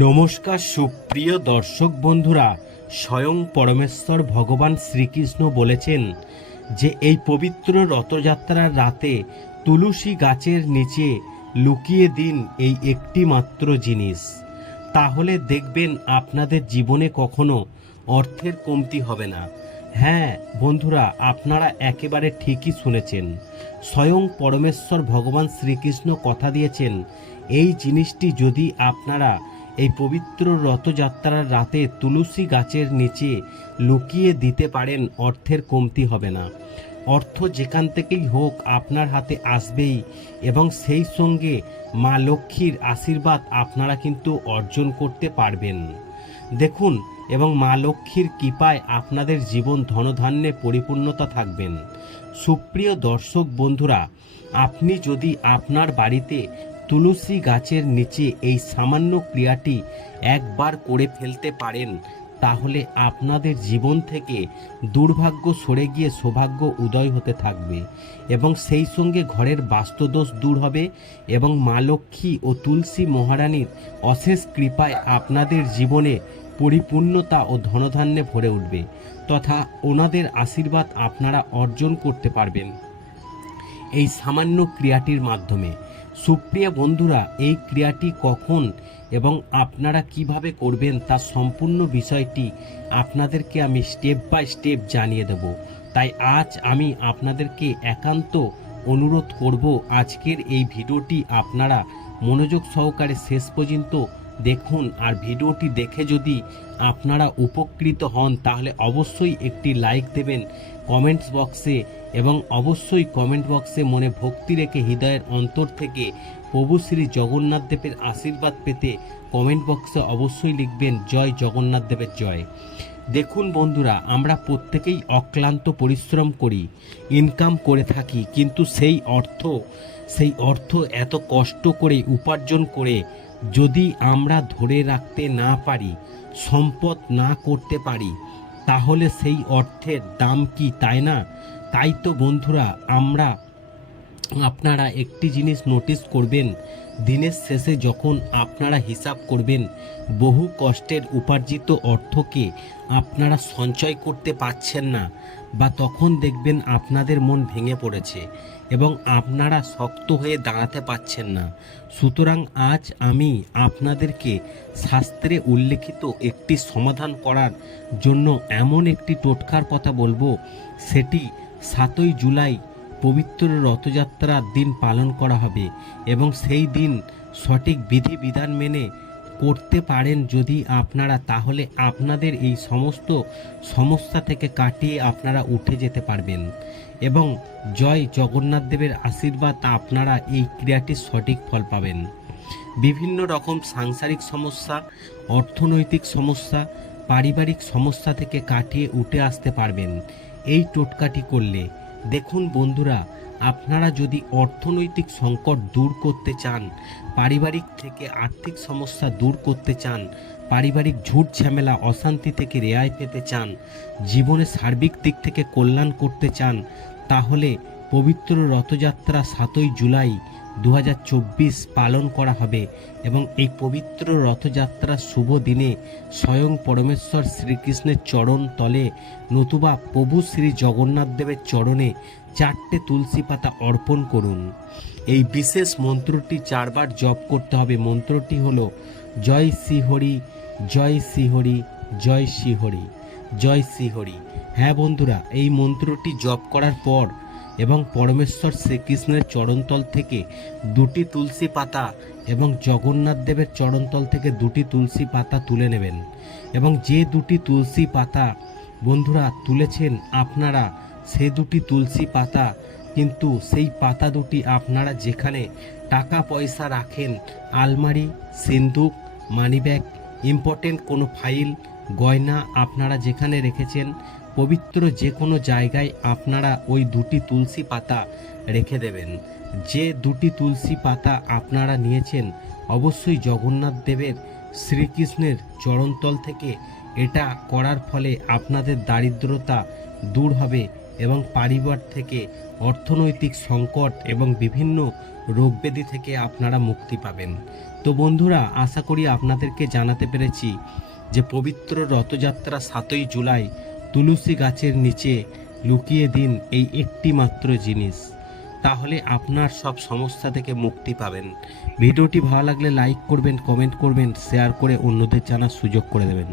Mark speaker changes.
Speaker 1: নমস্কার সুপ্রিয় দর্শক বন্ধুরা, স্বয়ং পরমেশ্বর ভগবান শ্রীকৃষ্ণ বলেছেন যে এই পবিত্র রথযাত্রার রাতে তুলসী গাছের নিচে লুকিয়ে দিন এই একটি মাত্র জিনিস। তাহলে দেখবেন আপনাদের জীবনে কখনো অর্থের কমতি হবে না। হ্যাঁ বন্ধুরা, আপনারা একেবারে ঠিকই শুনেছেন। স্বয়ং পরমেশ্বর ভগবান শ্রীকৃষ্ণ কথা দিয়েছেন, এই জিনিসটি যদি আপনারা এই পবিত্র রথযাত্রার রাতে তুলসী গাছের নিচে লুকিয়ে দিতে পারেন, অর্থের কমতি হবে না। অর্থ যেখান থেকেই হোক আপনার হাতে আসবেই এবং সেই সঙ্গে মা লক্ষ্মীর আশীর্বাদ আপনারা কিন্তু অর্জন করতে পারবেন। দেখুন, এবং মা লক্ষ্মীর কৃপায় আপনাদের জীবন ধনধান্যে পরিপূর্ণতা থাকবেন। সুপ্রিয় দর্শক বন্ধুরা, আপনি যদি আপনার বাড়িতে তুলসী গাছের নিচে এই সামান্য ক্রিয়াটি একবার করে ফেলতে পারেন, তাহলে আপনাদের জীবন থেকে দুর্ভাগ্য সরে গিয়ে সৌভাগ্য উদয় হতে থাকবে এবং সেই সঙ্গে ঘরের বাস্তুদোষ দূর হবে এবং মা লক্ষ্মী ও তুলসী মহারানীর অশেষ কৃপায় আপনাদের জীবনে পরিপূর্ণতা ও ধনধান্যে ভরে উঠবে তথা ওনাদের আশীর্বাদ আপনারা অর্জন করতে পারবেন। এই সামান্য ক্রিয়াটির মাধ্যমে সুপ্রিয় বন্ধুরা, এই ক্রিয়াটি কখন এবং আপনারা কীভাবে করবেন তার সম্পূর্ণ বিষয়টি আপনাদেরকে আমি স্টেপ বাই স্টেপ জানিয়ে দেব। তাই আজ আমি আপনাদেরকে একান্ত অনুরোধ করব, আজকের এই ভিডিওটি আপনারা মনোযোগ সহকারে শেষ পর্যন্ত দেখুন আর ভিডিওটি দেখে যদি আপনারা উপকৃত হন, তাহলে অবশ্যই একটি লাইক দেবেন কমেন্টস বক্সে এবং অবশ্যই কমেন্ট বক্সে মনে ভক্তি রেখে হৃদয়ের অন্তর থেকে প্রভু শ্রী জগন্নাথ দেবের আশীর্বাদ পেতে কমেন্ট বক্সে অবশ্যই লিখবেন, জয় জগন্নাথ দেবের জয়। দেখুন বন্ধুরা, আমরা প্রত্যেকেই অক্লান্ত পরিশ্রম করি ইনকাম করে থাকি, কিন্তু সেই অর্থ সেই অর্থ এত কষ্ট করে উপার্জন করে যদি আমরা ধরে রাখতে না পারি, সম্পদ না করতে পারি, তাহলে সেই অর্থের দাম কি তাই না? তাই তো বন্ধুরা, আমরা আপনারা একটি জিনিস নোটিস করবেন, দিনের শেষে যখন আপনারা হিসাব করবেন, বহু কষ্টের উপার্জিত অর্থকে আপনারা সঞ্চয় করতে পারছেন না বা তখন দেখবেন আপনাদের মন ভেঙে পড়েছে এবং আপনারা শক্ত হয়ে দাঁড়াতে পারছেন না। সুতরাং আজ আমি আপনাদেরকে শাস্ত্রে উল্লেখিত একটি সমাধান করার জন্য এমন একটি টোটকার কথা বলব, সেটি সাতই জুলাই পবিত্র রথযাত্রার দিন পালন করা হবে এবং সেই দিন সঠিক বিধিবিধান মেনে করতে পারেন যদি আপনারা, তাহলে আপনাদের এই সমস্ত সমস্যা থেকে কাটিয়ে আপনারা উঠে যেতে পারবেন। এবং জয় জগন্নাথ দেবের আশীর্বাদ আপনারা এই ক্রিয়াটির সঠিক ফল পাবেন। বিভিন্ন রকম সাংসারিক সমস্যা, অর্থনৈতিক সমস্যা, পারিবারিক সমস্যা থেকে কাটিয়ে উঠে আসতে পারবেন। এই টোটকাটি করলে দেখুন বন্ধুরা, আপনারা যদি অর্থনৈতিক সংকট দূর করতে চান, পারিবারিক থেকে আর্থিক সমস্যা দূর করতে চান, পারিবারিক ঝুট ঝামেলা, অশান্তি থেকে রেয়াই পেতে চান, জীবনে সার্বিক দিক থেকে কল্যাণ করতে চান, তাহলে পবিত্র রথযাত্রা সাতই জুলাই দু হাজার চব্বিশ পালন করা হবে এবং এই পবিত্র রথযাত্রার শুভ দিনে স্বয়ং পরমেশ্বর শ্রীকৃষ্ণের চরণ তলে নতুবা প্রভু শ্রী জগন্নাথ দেবের চরণে চারটে তুলসী পাতা অর্পণ করুন। এই বিশেষ মন্ত্রটি চারবার জপ করতে হবে। মন্ত্রটি হল, জয় শ্রীহরি জয় শ্রীহরি জয় শ্রীহরি জয় শ্রীহরি। হ্যাঁ বন্ধুরা, এই মন্ত্রটি জপ করার পর এবং পরমেশ্বর শ্রীকৃষ্ণের চরণতল থেকে দুটি তুলসী পাতা এবং জগন্নাথ দেবের চরণতল থেকে দুটি তুলসী পাতা তুলে নেবেন। এবং যে দুটি তুলসী পাতা বন্ধুরা তুলেছেন আপনারা, সে দুটি তুলসী পাতা কিন্তু সেই পাতা দুটি আপনারা যেখানে টাকা পয়সা রাখেন, আলমারি, সিন্দুক, মানিব্যাগ, ইম্পর্টেন্ট কোনো ফাইল, গয়না আপনারা যেখানে রেখেছেন পবিত্র যে কোনো জায়গায় আপনারা ওই দুটি তুলসী পাতা রেখে দেবেন। যে দুটি তুলসী পাতা আপনারা নিয়েছেন, অবশ্যই জগন্নাথ দেবের শ্রীকৃষ্ণের চরণতল থেকে এটা করার ফলে আপনাদের দারিদ্রতা দূর হবে এবং পরিবার থেকে অর্থনৈতিক সংকট এবং বিভিন্ন রোগব্যাধি থেকে আপনারা মুক্তি পাবেন। তো বন্ধুরা, আশা করি আপনাদেরকে জানাতে পেরেছি যে পবিত্র রথযাত্রা সাতই জুলাই তুলসী গাছের নিচে লুকিয়ে দিন এই একটি মাত্র জিনিস। তাহলে আপনার সব সমস্যা থেকে মুক্তি পাবেন। ভিডিওটি ভালো লাগলে লাইক করবেন, কমেন্ট করবেন, শেয়ার করে অন্যদের জানার সুযোগ করে দেবেন।